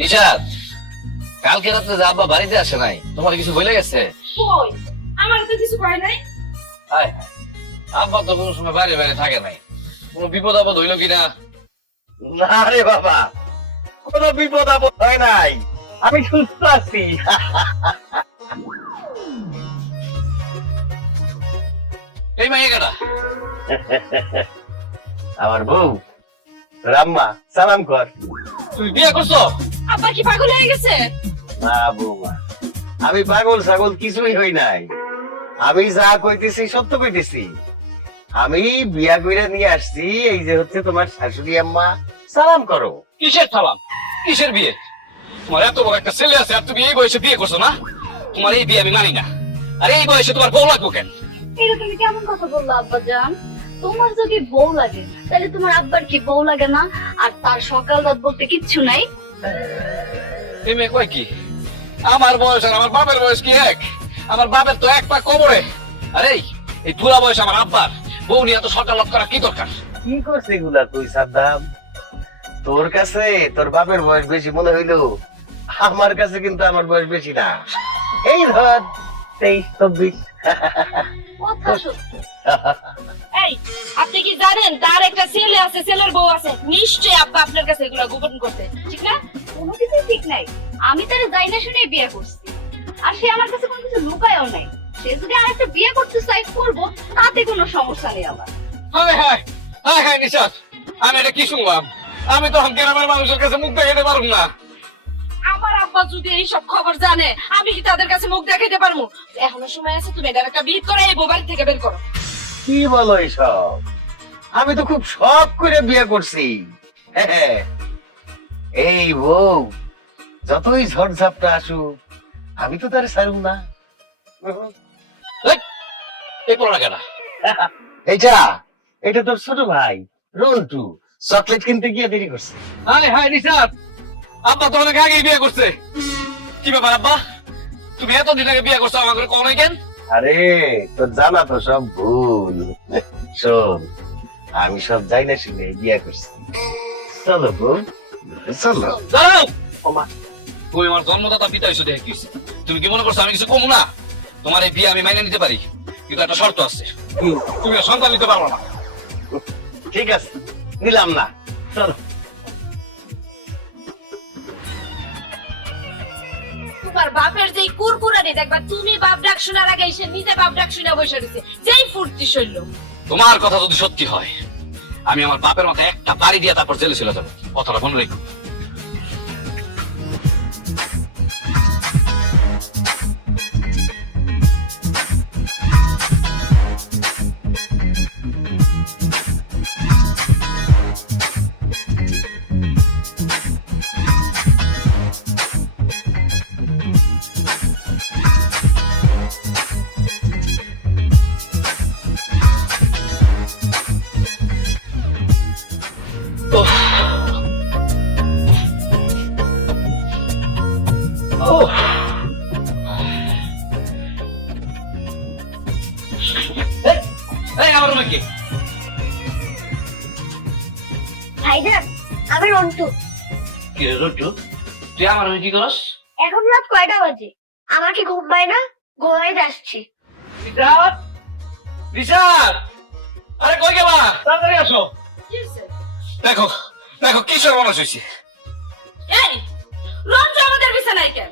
নিশাদ, কালকে রাত্রে যে আব্বা বাড়িতে আসে নাই, তোমার কিছু বলে গেছে? কই আমার তো কিছু কয় নাই। হায় হায়, আব্বা তো কোনো সময় বাইরে বাইরে থাকে নাই। কোনো বিপদ আপদ হইলো কিনা? না রে বাবা, কোনো বিপদ আপদ হয় নাই, আমি সুস্থ আছি। এই মাইয়া কেডা? আমার বউ রাম্মা, সালাম কর। তুমি বিয়ে করছো? আব্বা কি পাগল হয়ে গেছে? না বৌমা, আমি পাগল ছাগল কিছুই হই নাই। আমি যা কইতেছি সত্য কইতেছি। আমি বিয়া কইরা নিয়ে আসছি, এই যে হচ্ছে তোমার শাশুড়ি আম্মা, সালাম করো। কিসের সালাম, কিসের বিয়ে? তোমার এত বড় একটা ছেলে আছে আর তুমি এই বয়সে বিয়ে করছো না? তোমার এই বিয়ে আমি মানি না। আর এই বয়সে তোমার বউ লাগবো কেন? এটা তুমি কেমন কথা বললো আব্বা জান? তোমার যদি বউ লাগে তাহলে তোমার আব্বার কি বউ লাগে না? আর তার সকাল রাত বলতে কিচ্ছু নাই? এই মেয়ে কয় কি? আমার বয়স আর আমার বাপের বয়স কি এক? আমার বাপের তো এক পা কবরে। আরে এই বুড়া বয়স আমার আব্বার, বউ নিয়ে এত সকাল লক করা কি দরকার? কি করছে এগুলা তুই সাদ্দাম? তোর কাছে তোর বাপের বয়স বেশি মনে হইলো, আমার কাছে কিন্তু আমার বয়স বেশি না। এই ধর 23-24। কথা সত্য। এই আপনি কি জানেন তার একটা ছেলে আছে, ছেলের বউ আছে? নিশ্চয়ই আব্বা আপনার কাছে এগুলো গোপন করতে, ঠিক না? কোনো কিছু ঠিক নাই। আমি তার যাই না শুনে বিয়ে করছি, আর সে আমার কাছে কোনো কিছু লুকায়ও নাই। সে যদি আরেকটা বিয়ে করতে চাই করবো, তাতে কোনো সমস্যা নেই আমার। হায় হায় হায় হায় নিশাদ, আমি এটা কি শুনলাম? আমি তো গ্রামের মানুষের কাছে মুখ দেখাতে পারব না। আমার আব্বা যদি এই সব খবর জানে, আমি কি তাদের কাছে মুখ দেখাইতে পারবো? এখনো সময় আছে, তুমি এটার একটা বিয়ে করে এই বউ বাড়ি থেকে বের করো। কি বলো এইসব? আমি তো খুব শখ করে বিয়ে করছি। হ্যাঁ, এই বউ যতই ঝড়ঝাপটা আসুক, আমি তো তার ছাড়ুম না। এই পড়া কেনা? এটা এটা তোর ছোট ভাই রন্টু, চকলেট কিনতে গিয়ে দেরি করছে। হায় হায় নিশাদ, আব্বা তো অনেক আগেই বিয়ে করছে। কি ব্যাপার আব্বা, তুমি এতদিন আগে বিয়ে করছো আমাকে কো নাই কেন? আরে তোর জানা তো সব ভুল। শোন, আমি সব যাই না শুনে বিয়ে করছি। চলো বউ, চলো। দাঁড়াও, ওমা, তুমি আমার জন্মদাতা পিতা হইছো দেখে কি হইছে? তুমি কি মনে করছো আমি কিছু কমু না? তোমার এই বিয়ে আমি মাইনে নিতে পারি, কিন্তু একটা শর্ত আছে। তুমি আর সন্তান নিতে পারবো না। ঠিক আছে, নিলাম না, চলো। তোমার বাপের যেই কুরকুরানি দেখবা, তুমি বাপ ডাক শোনার আগে সে নিজে বাপ ডাক শুনে বসে রয়েছে, যেই ফুর্তি শৈল। তোমার কথা যদি সত্যি হয়, আমি আমার বাপের মাথায় একটা বাড়ি দিয়ে তারপর জেলে চলে যাবো। কথাটা মনে রেখো। এই আমার রুমে কি? ভাইজান, আমি রন্টু। কি রে রুটু, তুই আমার রুমে কি করস? এখন রাত কয়টা বাজে? আমার কি ঘুম পায় না? ঘুমাই যাচ্ছি। রিশাদ, রিশাদ, আরে কই গেলা? তাড়াতাড়ি আসো। কি হইছে? দেখো দেখো কি সর্বনাশ হয়েছে। এই রঞ্জু আমাদের বিছানায় কেন?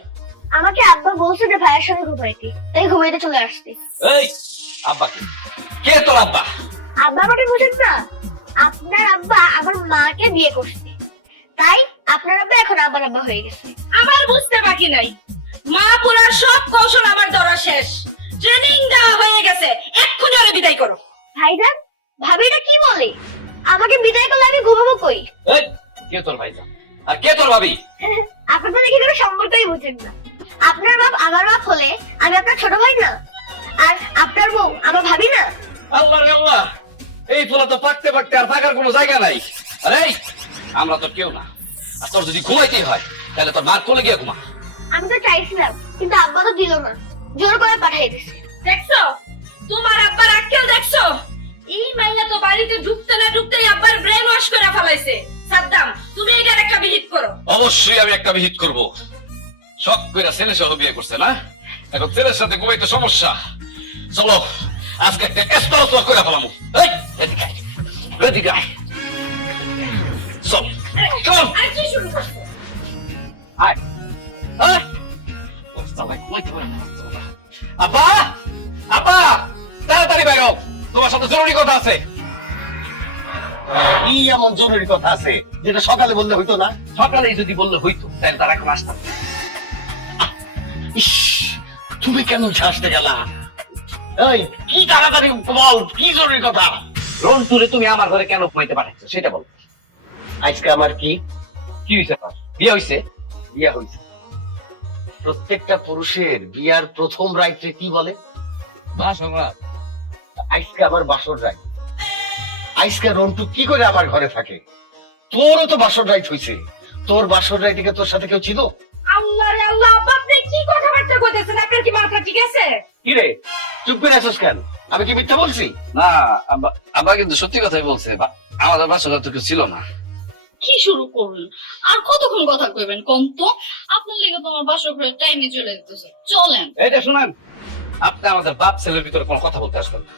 আমাকে আব্বা বলছে যে ভাইয়ের সঙ্গে ঘুমাইতে, তাই ঘুমাইতে চলে আসছি। এই আব্বা কে? কে তোর আব্বা? আব্বা আমাকে বুঝেন না? আপনার আব্বা আমার মাকে বিয়ে করছে, তাই আপনার আব্বা এখন আবার আব্বা হয়ে গেছে। আমার বুঝতে বাকি নাই, মা পুরার সব কৌশল আমার ধরা শেষ, ট্রেনিং দেওয়া হয়ে গেছে, এক্ষুনি ওরে বিদায় করো। ভাইজান, ভাবিটা কি বলে? আমাকে বিদায় করলে আমি ঘুমাবো কই? এই কে তোর ভাইজান আর কে তোর ভাবি? আপনার তো দেখি কোনো সম্পর্কই বুঝেন না। আপনার বাপ আমার বাপ হলে আমি আপনার ছোট ভাই না? আর আপনার বউ আমার ভাবি না? আল্লাহ রে আল্লাহ, এই পোলা তো পাকতে পাকতে আর থাকার কোনো জায়গা নাই। আরে আমরা তো কেউ না, আর তোর যদি ঘুমাইতেই হয় তাহলে তোর মার কোলে গিয়ে ঘুমা। আমি তো চাইছিলাম, কিন্তু আব্বা তো দিল না, জোর করে পাঠিয়ে দিছে। দেখছো তোমার আব্বার আক্কেল, দেখছো? এই মাইয়া তো বাড়িতে ঢুকতে না ঢুকতেই আব্বার ব্রেন ওয়াশ করে ফেলাইছে। সাদ্দাম, তুমি এটার একটা বিহিত করো। অবশ্যই আমি একটা বিহিত করব। শখ করে ছেলে সহ বিয়ে করছে না, এখন ছেলের সাথে ঘুমাইতে সমস্যা। চলো আজকে একটা এস্তরত করে ফেলাম। এদিকে আয়, এদিকে আয়। চল চল আরে কি শুরু করছো? আয় আয়। ও, সবাই ঘুমাইতে পারে না। আব্বা, আব্বা, তাড়াতাড়ি বাইর হও, তোমার সাথে জরুরি কথা আছে। কি এমন জরুরি কথা আছে যেটা সকালে বললে হইতো না? সকালেই যদি বললে হইতো তাহলে তারা এখন আসতাম। ইস, তুমি কেন ছাসতে গেলা? এই কি তাড়াতাড়ি বল, কি জরুরি কথা? রন্টুরে তুমি আমার ঘরে কেন ঘুমাইতে পাঠাচ্ছ সেটা বল। আজকে আমার কি কি হয়েছে? বিয়ে হয়েছে? বিয়া হয়েছে। প্রত্যেকটা পুরুষের বিয়ার প্রথম রাইটে কি বলে? আজকে আমার বাসর রাইট। আজকে রন্টু কি করে আমার ঘরে থাকে? তোরও তো বাসর রাইট হয়েছে। তোর বাসর রাইটে কি তোর সাথে কেউ ছিল? আল্লাহ রে আল্লাহ, আব্বা আপনি কি কথাবার্তা কইতেছেন? আপনার কি মাথা ঠিক আছে? কি রে, চুপ করে আছিস কেন? আমি কি মিথ্যা বলছি? না আব্বা, আব্বা কিন্তু সত্যি কথাই বলছে। আমাদের বাসা তো কেউ ছিল না। কি শুরু করুন? আর কতক্ষণ কথা কইবেন কোন তো? আপনার লেগে তোমার বাসর ঘরে টাইমে চলে যেতেছে। চলেন। এইটা শুনেন, আপনি আমাদের বাপ ছেলের ভিতরে কোনো কথা বলতে আসবেন না।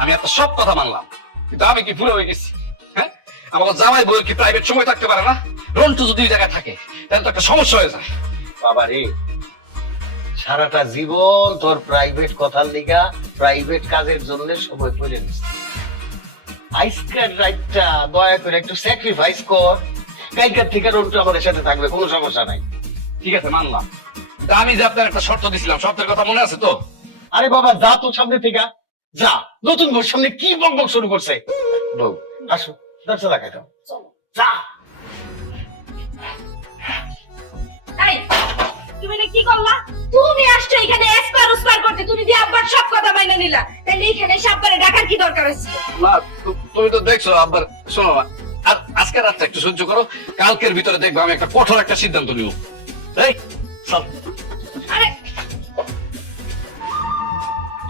আমি আপনার সব কথা মানলাম, কিন্তু আমি কি ভুলে হয়ে গেছি? হ্যাঁ, আমার জামাই বউয়ের কি প্রাইভেট সময় থাকতে পারে না? রন্টু যদি এই জায়গায় থাকে তাহলে তো একটা সমস্যা হয়ে যায়। বাবা রে, সারাটা জীবন তোর প্রাইভেট কথার লিগা, প্রাইভেট কাজের জন্য সময় করে নিস। আজকের রাতটা দয়া করে একটু স্যাক্রিফাইস কর। কালকের থেকে রন্টু আমাদের সাথে থাকবে, কোনো সমস্যা নাই। ঠিক আছে, মানলাম, কিন্তু আমি যে আপনার একটা শর্ত দিছিলাম, শর্তের কথা মনে আছে তো? আরে বাবা যা তোর সামনে থেকে, যা। নতুন বউর সামনে কি বকবক শুরু করছে? বউ আসো, দরজা লাগাই দাও, যা। এই তুমি না কি করলা? তুমি আসছো এখানে এসপার উসপার করতে, তুমি দিয়ে আব্বার সব কথা মাইনে নিলা, তাহলে এইখানে এসে আব্বারে ডাকার কি দরকার আছে? না, তুমি তো দেখছো আব্বার। শোনো না, আর আজকে রাতটা একটু সহ্য করো, কালকের ভিতরে দেখবো আমি একটা কঠোর একটা সিদ্ধান্ত নিব। এই চল। আরে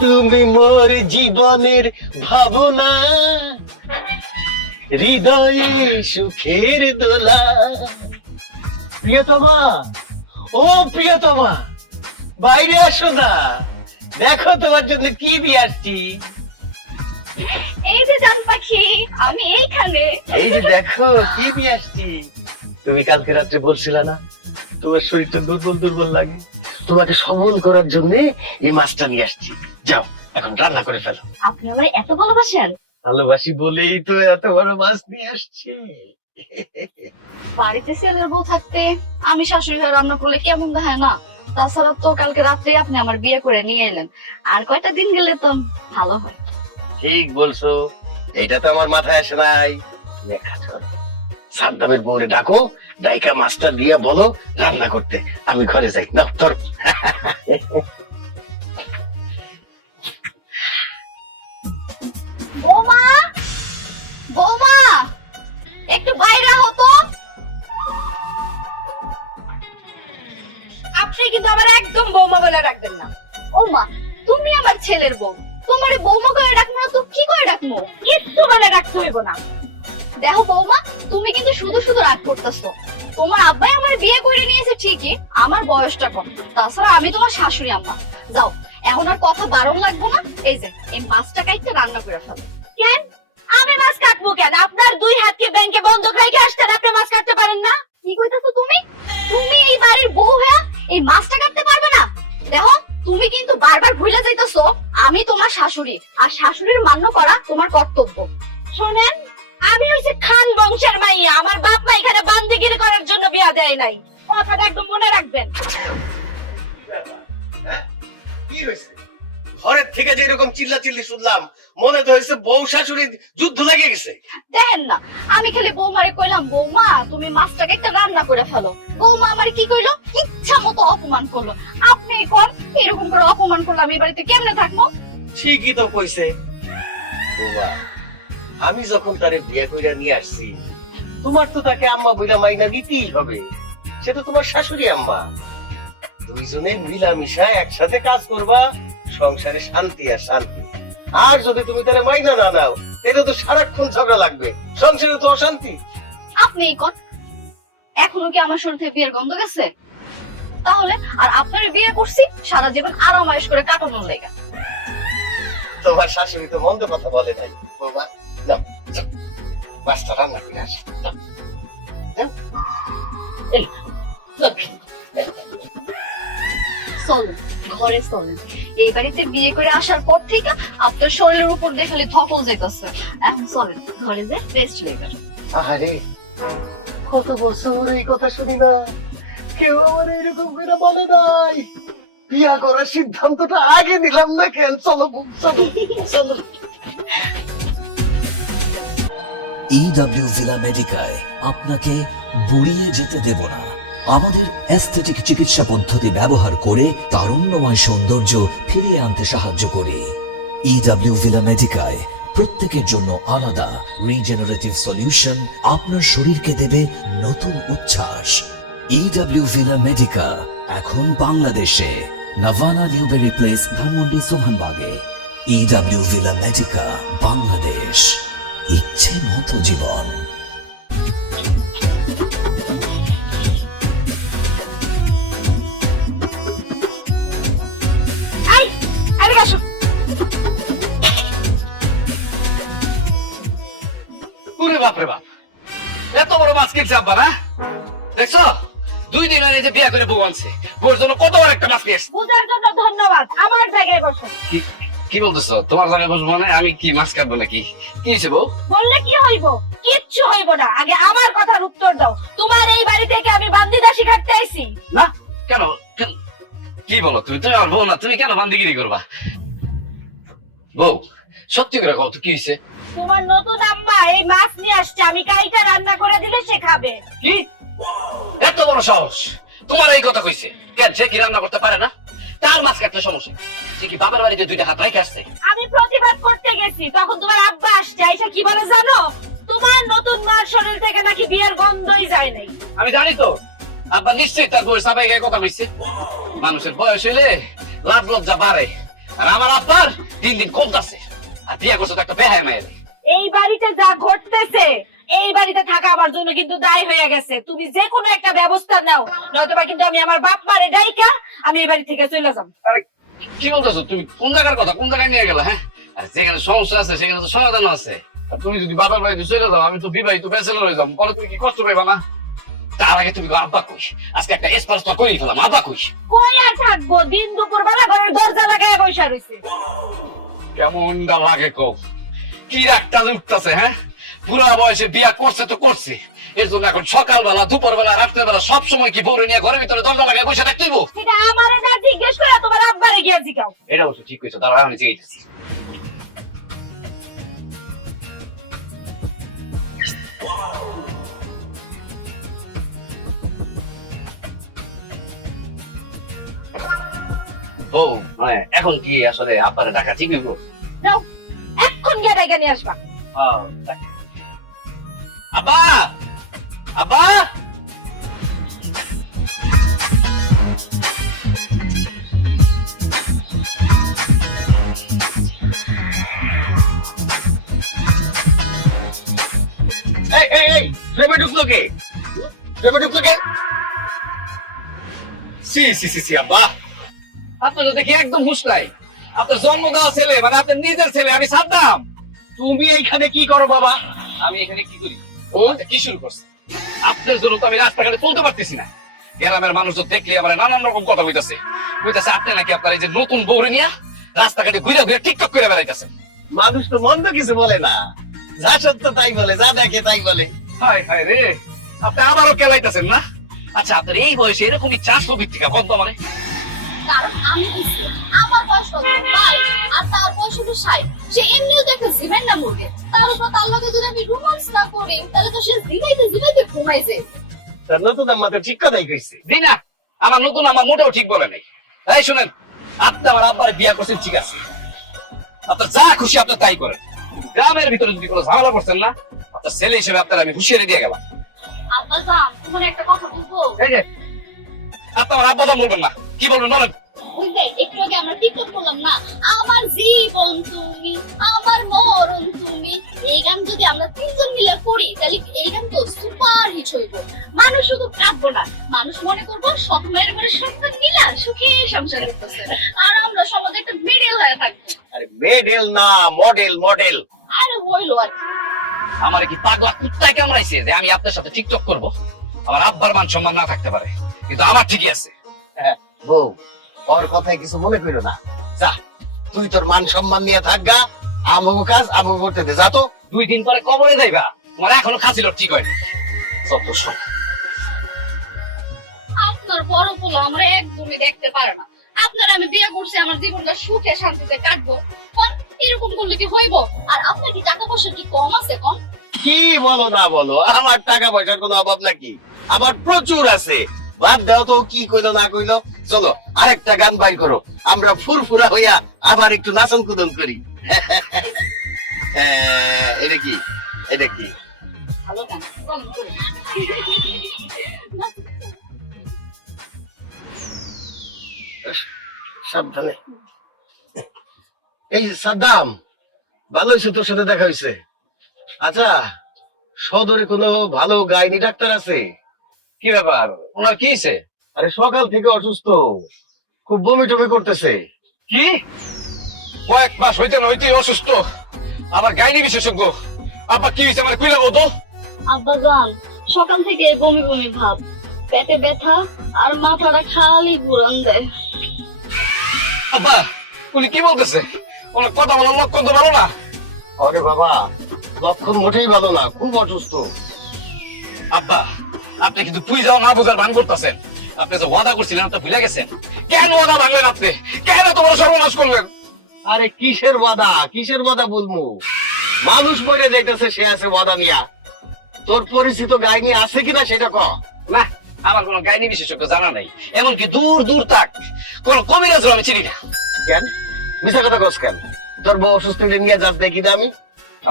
তুমি মোর জীবনের ভাবনা, হৃদয়ে সুখের দোলা। প্রিয়তমা, ও প্রিয়তমা, বাইরে আসো না, দেখো তোমার জন্য কি দিয়ে আসছি। এই যে জান পাখি, আমি এইখানে। এই যে দেখো কি দিয়ে আসছি। তুমি কালকে রাত্রে বলছিলে না তোমার শরীরটা দুর্বল দুর্বল লাগে, তোমাকে সবল করার জন্য এই মাছটা নিয়ে আসছি। যাও এখন রান্না করে ফেলো। আপনি আমার এত ভালোবাসেন? ভালোবাসি বলেই তো এত বড় মাছ নিয়ে আসছি। বাড়িতে ছেলের বউ থাকতে আমি শাশুড়ি হয়ে রান্না করলে কেমন দেখায় না? তাছাড়া তো কালকে রাত্রে আপনি আমার বিয়ে করে নিয়ে এলেন, আর কয়টা দিন গেলে তো ভালো হয়। ঠিক বলছো, এটা তো আমার মাথায় আসে নাই। এক কাজ করো, সাদ্দামের বউরে ডাকো, ডাইকা মাছটা দিয়ে বলো রান্না করতে, আমি ঘরে যাই। না তোর বৌমা, বৌমা, একটু বাইরে হতো। আপনি কিন্তু আমার একদম বৌমা বলে রাখবেন না। ও মা, তুমি আমার ছেলের বউ, তোমারে বৌমা করে ডাকবো না তো কি করে ডাকবো? কিচ্ছু বলে রাখতে হইব না। দেখো বৌমা, তুমি কিন্তু শুধু শুধু রাগ করতেছো। তোমার আব্বাই আমার বিয়ে করে নিয়েছে ঠিকই, আমার বয়সটা কম, তাছাড়া আমি তোমার শাশুড়ি আম্মা। যাও, এখন আর কথা বারণ লাগবো না। এই যে এই মাছটা কাইটে রান্না করে ফেলো। কেন আমি মাছ কাটবো কেন? আপনার দুই হাতকে ব্যাংকে বন্ধক রেখে আসতেন, আপনি মাছ কাটতে পারেন না? কি কইতাছো তুমি? তুমি এই বাড়ির বউ হয়ে এই মাছটা কাটতে পারবে না? দেখো, তুমি কিন্তু বারবার ভুলে যাইতেছো আমি তোমার শাশুড়ি, আর শাশুড়ির মান্য করা তোমার কর্তব্য। শোনেন, আমি হইছে খান বংশের মাইয়া, আমার বাপ মা এখানে বান্দিগিরি করার জন্য বিয়া দেয় নাই, কথাটা একদম মনে রাখবেন। কি হয়েছে? ঘরের থেকে যে এরকম চিল্লা চিল্লি শুনলাম, মনে তো হয়েছে বউ শাশুড়ির যুদ্ধ লেগে গেছে। দেখেন না, আমি খালি বৌমারে কইলাম বৌমা তুমি মাছটাকে একটা রান্না করে ফেলো, বৌমা আমার কি কইলো, ইচ্ছা মতো অপমান করলো। আপনি কোন এরকম করে অপমান করলে আমি এই বাড়িতে কেমনে থাকবো? ঠিকই তো কইছে। বাবা, আমি যখন তারে বিয়ে কইরা নিয়ে আসছি, তোমার তো তাকে আম্মা বইলা মাইনা দিতেই হবে। সে তো তোমার শাশুড়ি আম্মা। দুইজনে মিলামিশা একসাথে কাজ করবা, সংসারে শান্তি আর শান্তি। আর যদি তুমি তারে মাইনা না নাও, এটা তো সারাক্ষণ ঝগড়া লাগবে, সংসারে তো অশান্তি। আপনি কোন এখনো কি আমার শরীর থেকে বিয়ের গন্ধ গেছে? তাহলে আর আপনার বিয়ে করছি সারা জীবন আরাম আয়েশ করে কাটানোর লেগা। তোমার শাশুড়ি তো মন্দ কথা বলে নাই বৌমা। যাও যাও, মাছটা রান্না করে আসো, যাও। যাও। এই, যাও। চলেন ঘরে চলেন। এই বাড়িতে বিয়ে করে আসার পর থেকে আপনার শরীরের উপর দিয়ে খালি ধকল যাইতেছে। এখন চলেন ঘরে যে রেস্ট নেবেন। আরে কত বছর এই কথা শুনি না, কেউ আমার এরকম করে বলে নাই। বিয়া করার সিদ্ধান্তটা আগে নিলাম না কেন? চলো বউ, চলো চলো। ইডব্লিউ ভিলা মেডিকায় আপনাকে বুড়িয়ে যেতে দেব না। আমাদের অ্যাস্থেটিক চিকিৎসা পদ্ধতি ব্যবহার করে তারুণ্যময় সৌন্দর্য ফিরিয়ে আনতে সাহায্য করি। ইডব্লিউ ভিলা মেডিকায় প্রত্যেকের জন্য আলাদা রিজেনারেটিভ সলিউশন আপনার শরীরকে দেবে নতুন উচ্ছ্বাস। ইডব্লিউ ভিলা মেডিকা এখন বাংলাদেশে নাভানা নিউবেরি প্লেস, ধানমন্ডি, সোহানবাগে। ইডব্লিউ ভিলা মেডিকা বাংলাদেশ, ইচ্ছে মতো জীবন। এই এদিকে আসো। ওরে বাপ রে বাপ, এত বড় মাছ কিনছে আব্বা না? দেখছো 2 দিন হয়ে যে বিয়া করে বউ আনছে, বউর জন্য কত বড় একটা মাছ নিয়ে এসছে। বুঝার জন্য ধন্যবাদ। আমার জায়গায় বসো। কি বলতেছো? তোমার জায়গায় বসবো মানে আমি কি মাছ কাটবো নাকি? কি হয়েছে বউ? বললে কি হইব? কিচ্ছু হইব না। আগে আমার কথার উত্তর দাও। তোমার এই বাড়ি থেকে আমি বান্দিদাসী খাটতে আইছি। না কেন কি বলো তুমি? তুমি আমার বউ না, তুমি কেন বান্দিগিরি করবা? বউ সত্যি করে কত কি হয়েছে? তোমার নতুন আম্মা এই মাছ নিয়ে আসছে, আমি কাইটা রান্না করে দিলে সে খাবে। কি এত বড় সাহস তোমার এই কথা কইছে? কেন সে কি রান্না করতে পারে না? তার মাছ কাটলে সমস্যা? সে কি বাবার বাড়িতে 2টা হাত রেখে আসছে? আমি প্রতিবাদ করতে গেছি, তখন তোমার আব্বা আসছে। আইসা কি বলে জানো? তোমার নতুন মার শরীর থেকে নাকি বিয়ের গন্ধই যায় নাই। আমি জানি তো আব্বা নিশ্চয়ই তার বউয়ের সাবাই গায়ে কথা কইছে। মানুষের বয়স হইলে লাভ লজ্জা বাড়ে, আর আমার আব্বার দিন দিন কমতাছে। আর বিয়ে করছে তো একটা বেহায় মেয়ে। এই বাড়িতে যা ঘটতেছে, এই বাড়িতে থাকা আমার জন্য কিন্তু দায় হয়ে গেছে। তুমি যে কোনো একটা ব্যবস্থা নাও, নয়তোবা কিন্তু আমি আমার বাপ মারে ডাইকা আমি এই বাড়ি থেকে চলে যাব। আরে কি বলতেছো তুমি? কোন জায়গার কথা কোন জায়গায় নিয়ে গেলা? হ্যাঁ, আর যেখানে সমস্যা আছে সেখানে তো সমাধান আছে। আর তুমি যদি বাবার বাড়িতে চলে যাও, আমি তো বিবাহিত ব্যাচেলর হয়ে যাবো, পরে তুমি কি কষ্ট পাইবা না? তার আগে তুমি আব্বা কই, আজকে একটা স্পষ্ট করেই ফেলাম। আব্বা কই? কই আর থাকবো? দিন দুপুর বেলা ঘরের দরজা লাগায় বসে রইছে। কেমনটা লাগে কও? কি একটা উঠতেছে? হ্যাঁ, বুড়া বয়সে বিয়া করছে তো করছে, এর জন্য এখন সকালবেলা দুপুরবেলা রাত্রেবেলা সবসময় কি বউরে নিয়ে ঘরের ভিতরে দরজা লাগায় বসে থাকতে হইবো? সেটা আমারে না জিজ্ঞেস করে তোমার আব্বারে গিয়ে জিগাও। এটা অবশ্য ঠিক কইছো, দাঁড়া আমি জিজ্ঞেস। ও মানে এখন কি আসলে আব্বারে টাকা ঠিক হইব? যাও এখন গিয়ে ডাইকা নিয়ে আসবা। আব্বা, আব্বা, এই এই এই প্রেমে ঢুকলো কে? প্রেমে ঢুকলো কে? সি সি সি সি আব্বা, আপনার তো দেখি একদম হুঁশ নাই। আপনার জন্ম দেওয়া ছেলে মানে আপনার নিজের ছেলে আমি সাদ্দাম। তুমি এইখানে কি করো বাবা? আমি এখানে কি করি? ও কি শুরু করছে? আপনার জন্য তো আমি রাস্তাঘাটে চলতে পারতেছি না। গ্রামের মানুষ তো দেখলে আমার নানান রকম কথা কইতাছে। কইতাছে আপনি নাকি আপনার এই যে নতুন বউরে নিয়ে রাস্তাঘাটে ঘুরে ঘুরে টিকটক করে বেড়াইতেছেন। মানুষ তো মন্দ কিছু বলে না, যা সত্য তাই বলে, যা দেখে তাই বলে। হায় হায় রে, আপনি আবারও কেলাইতেছেন না? আচ্ছা আপনার এই বয়সে এরকমই চাষ ভিত্তিকা বন্ধ মানে? কারণ আমি দিচ্ছি আমার বয়স কত 22 আর তার বয়স হলো 60। সে এমনিও তো একটা জিমেন্ডা মুরগে। তার উপর তার লগে যদি আমি রোমান্স না করি তাহলে তো সে জিগাইতে ঘুমাই যায়। তার নতুন আম্মা তো ঠিক কথাই কইছে। দিনা আমার নতুন আমার মোটেও ঠিক বলে নাই। এই শুনেন, আপনি আমার আব্বার বিয়া করছেন ঠিক আছে, আপনার যা খুশি আপনার তাই করেন। গ্রামের ভিতরে যদি কোনো ঝামেলা করছেন না, আপনার ছেলে হিসেবে আপনার আমি হুঁশিয়ারি দিয়ে গেলাম। আব্বা জান তোমার একটা কথা বলবো? এই যে আপনি আমার আব্বা দাম বলবেন না, কি বলবেন বলেন? বুঝলে একটু আগে আমরা টিকটক করলাম না, আমার জীবন তুমি আমার মরণ তুমি, এই গান যদি আমরা তিনজন মিলে করি তাহলে এই গান তো সুপার হিট হইব। মানুষ শুধু কাঁদবো না, মানুষ মনে করবো সব মেয়ের ঘরে সন্তান মিলা সুখী সংসার করতেছে, আর আমরা সমাজে একটা মিডল হয়ে থাকবো। আরে মেডেল না, মডেল মডেল। আরে হইলো আর কি। আমার কি পাগলা কুত্তায় কামড়াইছে যে আমি আপনার সাথে টিকটক করব? আমার আব্বার মান সম্মান না থাকতে পারে, কিন্তু আমার ঠিকই আছে। বউ, ওর কথায় কিছু মনে করো না। যা, তুই তোর মান সম্মান নিয়ে থাকগা, আমগো কাজ আমগো করতে দে। যা তো। 2 দিন পরে কবরে যাইবা, আমার এখনো খাসিল ঠিক হয়নি। যত সব। আপনার বড় পোলা আমরা একদমই দেখতে পারে না। আপনার আমি বিয়ে করছি আমার জীবনটা সুখে শান্তিতে কাটবো, কোন এরকম করলে কি হইব? আর আপনার কি টাকা পয়সা কি কম আছে কোন? কি বলো না বলো, আমার টাকা পয়সার কোনো অভাব নাকি? আমার প্রচুর আছে। বাদ দাও তো, কি কইলো না কইলো। চলো আরেকটা গান বাইর করো, আমরা ফুরফুরা হইয়া আবার একটু নাচন কুদন করি। এটা কি, এটা কি? ভালো গান, চলুন করি। সাবধানে। এই সাদ্দাম, ভালো হয়েছে তোর সাথে দেখা হয়েছে। আচ্ছা, সদরে কোনো ভালো গাইনি ডাক্তার আছে? কি ব্যাপার, ওনার কি হয়েছে? আরে সকাল থেকে অসুস্থ, খুব বমি টমি করতেছে। কি কয়েক মাস হইতে না হইতে অসুস্থ, আবার গাইনি বিশেষজ্ঞ? আব্বা কি হয়েছে আমার কইলা বলতো? আব্বা জান, সকাল থেকে বমি বমি ভাব, পেটে ব্যথা আর মাথাটা খালি ঘুরান দেয়। আব্বা উনি কি বলতেছে? ওনার কথা বলার লক্ষণ তো ভালো না। আরে বাবা, লক্ষণ মোটেই ভালো না, খুব অসুস্থ। আব্বা আপনি কিন্তু পুই যাও না বুঝার ভান করতেছেন। আপনি যে ওয়াদা করছিলেন আপনি ভুলে গেছেন। কেন ওয়াদা ভাঙলেন আপনি? কেন তোমার সর্বনাশ করলেন? আরে কিসের ওয়াদা, কিসের ওয়াদা বলবো? মানুষ মরে যাইতেছে, সে আছে ওয়াদা নিয়া। তোর পরিচিত গাইনি আছে কিনা সেটা ক। না, আমার কোনো গাইনি বিশেষজ্ঞ জানা নাই, এমনকি দূর দূর তাক কোন কবিরাজও আমি চিনি না। কেন মিশা কথা কস কেন? তোর বউ অসুস্থ নিয়ে যাস দেখি না আমি।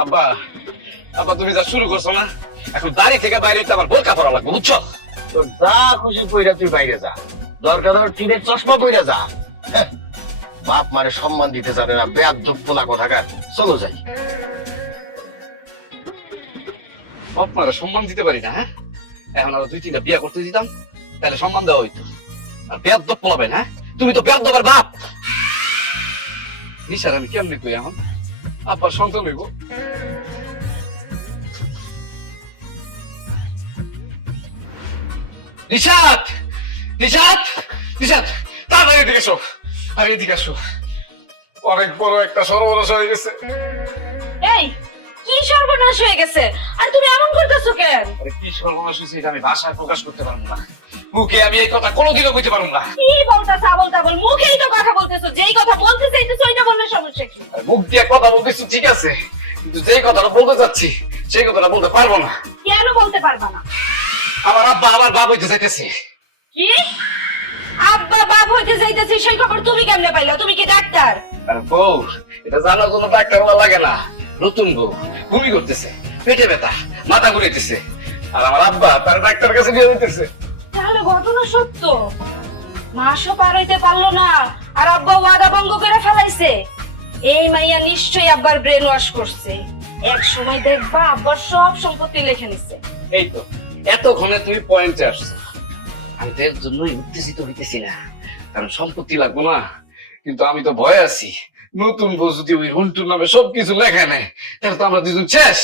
আব্বা আব্বা তুমি যা শুরু করছো না, এখন দাঁড়িয়ে থেকে বাইরে হইতে আমার বোরকা পরা লাগবে, বুঝছো? তোর যা খুশি পইরা তুই বাইরে যা, দরকার হলে টিনের চশমা পইরা যা। হ্যাঁ, বাপ মারে সম্মান দিতে জানে না, বেয়াদব পোলা কোথাকার। চলো যাই। আপনারা সম্মান দিতে পারি না, হ্যাঁ? এখন আরো 2-3টা বিয়ে করতে দিতাম, তাহলে সম্মান দেওয়া হইতো। আর বেয়াদব পোলাবেন, হ্যাঁ? তুমি তো বেয়াদবের বাপ। নিশার আমি কেমনে কই এখন আব্বার সন্তান হইব? নিশাত, নিশাত, নিশাত, তাড়াতাড়ি এদিকে এসো, আর এদিকে আসো। অনেক বড় একটা সর্বনাশ হয়ে গেছে। এই কি সর্বনাশ হয়ে গেছে? আর তুমি এমন করতেছো কেন? আরে কি সর্বনাশ হয়েছে এটা আমি ভাষায় প্রকাশ করতে পারবো না, মুখে আমি এই কথা কোনোদিনও কইতে পারবো না। কি বলতেছো আবল তাবল? মুখেই তো কথা বলতেছো, যেই কথা বলতে চাইতেছো ওইটা বললে সমস্যা কি? আর মুখ দিয়ে কথা বলতেছি ঠিক আছে, কিন্তু যেই কথাটা বলতে চাচ্ছি সেই কথাটা বলতে পারবো না। কেন বলতে পারবা না? আমার আব্বা আবার বাপ হইতে চাইতেছে। কি? আব্বা বাপ হইতে যাইতেছি, সেই খবর তুমি কেমনে পাইলা? তুমি কি ডাক্তার? আর বউ, এটা জানার জন্য ডাক্তার হওয়া লাগে না। নতুন বউ বমি করতেছে, পেটে ব্যথা, মাথা ঘুরাইতেছে, আর আমার আব্বা তার ডাক্তার কাছে নিয়ে যেতেছে। তাহলে ঘটনা সত্য, মাসও পার হইতে পারলো না আর আব্বা ওয়াদা ভঙ্গ করে ফেলাইছে। এই মাইয়া নিশ্চয়ই আব্বার ব্রেন ওয়াশ করছে। এক সময় দেখবা আব্বার সব সম্পত্তি লিখে নিচ্ছে। এই তো এতক্ষণে তুমি পয়েন্টে আসছো। আমি তো এর জন্যই উত্তেজিত হইতেছি না, কারণ সম্পত্তি লাগবো না, কিন্তু আমি তো ভয় আছি। নতুন বউ যদি ওই রন্টুর নামে সবকিছু লেখা নেয়, তাহলে তো আমরা দুজন শেষ।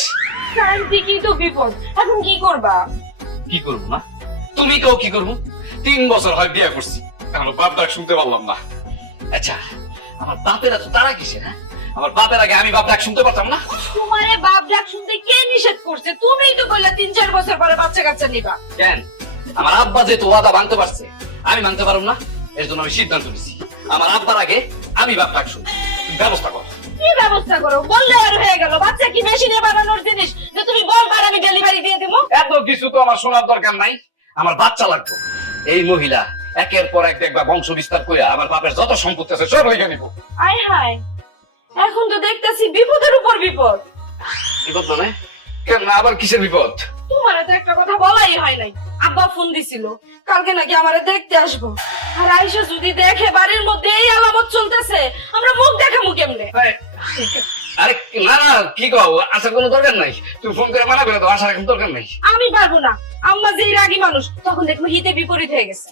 চারিদিকেই তো বিপদ, এখন কি করবা? কি করবো না? তুমি কেউ কি করবো? 3 বছর হয় বিয়ে করছি, এখনো বাপ ডাক শুনতে পারলাম না। আচ্ছা, আমার বাপেরা তো তারা কিসে না? আমার বাপের আগে আমি বাপ ডাক শুনতে পারতাম না? তোমারে বাপ ডাক শুনতে কে নিষেধ করছে? তুমিই তো বললা 3-4 বছর পরে বাচ্চা কাচ্চা নিবা। কেন? আমার আব্বা যেহেতু ওয়াদা ভাঙতে পারছে, আমি ভাঙতে পারবো না, এর জন্য আমি সিদ্ধান্ত নিছি আমার আব্বার আগে আমি বাপ ডাক শুনবো। ব্যবস্থা করো। কি ব্যবস্থা করো? বললে আর হয়ে গেল? বাচ্চা কি মেশিনে বানানোর জিনিস যে তুমি বলবা আর আমি ডেলিভারি দিয়ে দেবো? এত কিছু তো আমার শোনার দরকার নাই, আমার বাচ্চা লাগবে। এই মহিলা একের পর এক দেখবা বংশ বিস্তার করে আমার বাপের যত সম্পত্তি আছে সব লিখে নিব। আয় হায়, এখন তো দেখতেছি বিপদের উপর বিপদ। বিপদ মানে? কেন আবার কিসের বিপদ? তোমারে তো একটা কথা বলাই হয় নাই। আব্বা ফোন দিছিল কালকে নাকি আমারে দেখতে আসবো, আর আইসা যদি দেখে বাড়ির মধ্যে এই আলামত চলতেছে, আমরা মুখ দেখামু কেমনে? আরে না না কি কও, আসার কোনো দরকার নাই। তুমি ফোন করে মানা করে দাও, আসার কোনো দরকার নাই। আমি পারবো না, আম্মা যে রাগী মানুষ, তখন দেখবো হিতে বিপরীত হয়ে গেছে।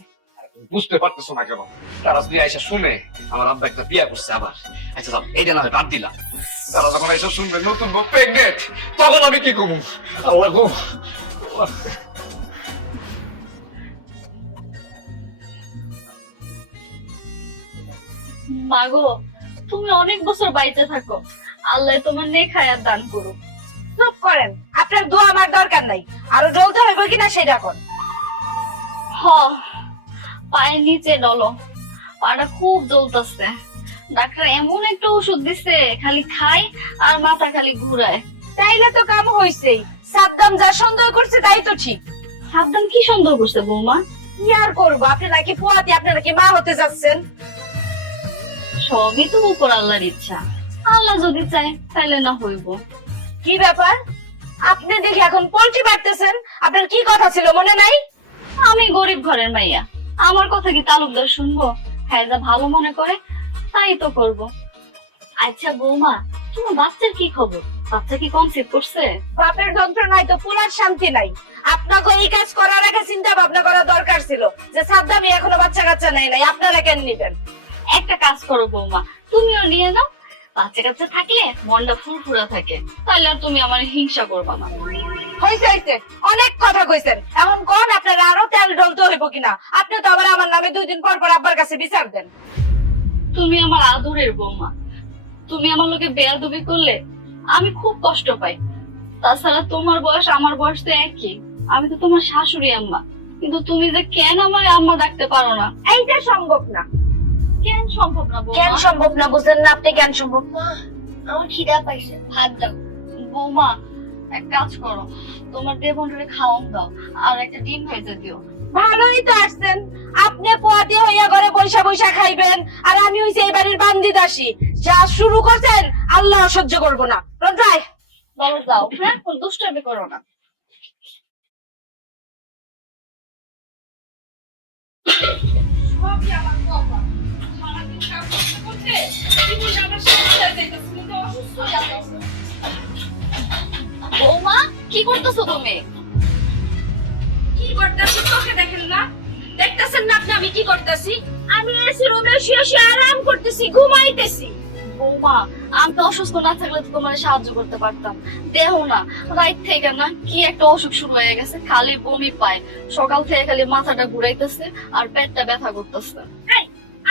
বুঝতে পারতেছো না কেন? তারা যদি আইসা শুনে আমার আব্বা একটা বিয়া করছে আবার, আচ্ছা যাও এইটা না হয় বাদ দিলাম, তারা যখন আইসা শুনবে নতুন বউ প্রেগনেন্ট, তখন আমি কি করবো? আল্লাহ গো। মাগো, তুমি অনেক বছর বাইচে থাকো, আল্লাহ তোমার নেখায়াত দান করুক। চুপ করেন, আপনার দোয়া আমার দরকার নাই। আরো জ্বলতে হইব কিনা সেটা কোন। হ, পায়ের নিচে ডলো, পাটা খুব জ্বলতেছে। ডাক্তার এমন একটা ওষুধ দিছে, খালি খাই আর মাথা খালি ঘুরায়। তাইলে তো কাম হইছেই। সাদ্দাম যা সন্দেহ করছে তাই তো ঠিক। সাবধান কি সন্দেহ করছে বৌমা? কি আর করবো, আপনি নাকি পোয়াতি, আপনি নাকি মা হতে যাচ্ছেন। সবই তো উপর আল্লাহর ইচ্ছা, আল্লাহ যদি চায় তাইলে না হইব। কি ব্যাপার, আপনি দেখি এখন পোল্ট্রি বাড়তেছেন? আপনার কি কথা ছিল মনে নাই? আমি গরিব ঘরের মাইয়া, আমার কথা কি তালুকদার শুনবো? হ্যাঁ, যা ভালো মনে করে তাই তো করব। আচ্ছা বৌমা, তোমার বাচ্চার কি খবর? বাচ্চা কি কনসিভ করছে? বাপের যন্ত্রণায় তো পুরার শান্তি নাই। আপনাকে এই কাজ করার আগে চিন্তা ভাবনা করা দরকার ছিল যে সাদ্দামই এখনো বাচ্চা কাচ্চা নেয় নাই, আপনারা কেন নিবেন? একটা কাজ করো বৌমা, তুমিও নিয়ে নাও। বাচ্চা কাচ্চা থাকলে মনটা ফুরফুরা থাকে, তাহলে আর তুমি আমার হিংসা করবা না। হইছে হইছে, অনেক কথা কইছেন। এখন কোন আপনারা আরো তেল ডলতে হইব কিনা? আপনি তো আবার আমার নামে 2 দিন পর পর আব্বার কাছে বিচার দেন। তুমি আমার আদরের বৌমা, তুমি আমার লোকে বেয়াদবি করলে আমি খুব কষ্ট পাই। তাছাড়া তোমার বয়স আমার বয়স তো একই, আমি তো তোমার শাশুড়ি আম্মা। কিন্তু তুমি যে কেন আমার আম্মা ডাকতে পারো না? এইটা সম্ভব না। কেন সম্ভব না কেন বৌমা? সম্ভব না বুঝেন না আপনি? কেন সম্ভব না? আমার খিদা পাইছে, ভাত দাও। বৌমা, এক কাজ করো, তোমার দেবনরে খাওয়ান দাও আর একটা ডিম ভেজে দিও। ভালোই তো আসছেন, আপনি পোয়াতি হইয়া ঘরে বৈশা বৈশা খাইবেন, আর আমি হইছি এই বাড়ির বান্দি দাসী। যা শুরু করছেন আল্লাহ সহ্য করবো না। রন্টাই বাবা যাও, হ্যাঁ, কোন দুষ্টামি করো না। সবই আমার কথা। সারাদিন কাজ করতে করতে জীবন আমার শেষ হয়ে যাইতেছে, কিন্তু অসুস্থ হয়ে যাচ্ছে। বৌমা, কি করতেছো তুমি? কি করতেছি চোখে দেখেন না? দেখতেছেন না আপনি আমি কি করতেছি? আমি এসি রুমে শুয়ে শুয়ে আরাম করতেছি, ঘুমাইতেছি। বৌমা, আমি তো অসুস্থ না থাকলে তো তোমার সাহায্য করতে পারতাম। দেহ না, রাত থেকে না কি একটা অসুখ শুরু হয়ে গেছে, খালি বমি পায়। সকাল থেকে খালি মাথাটা ঘুরাইতেছে আর পেটটা ব্যথা করতেছে। এই,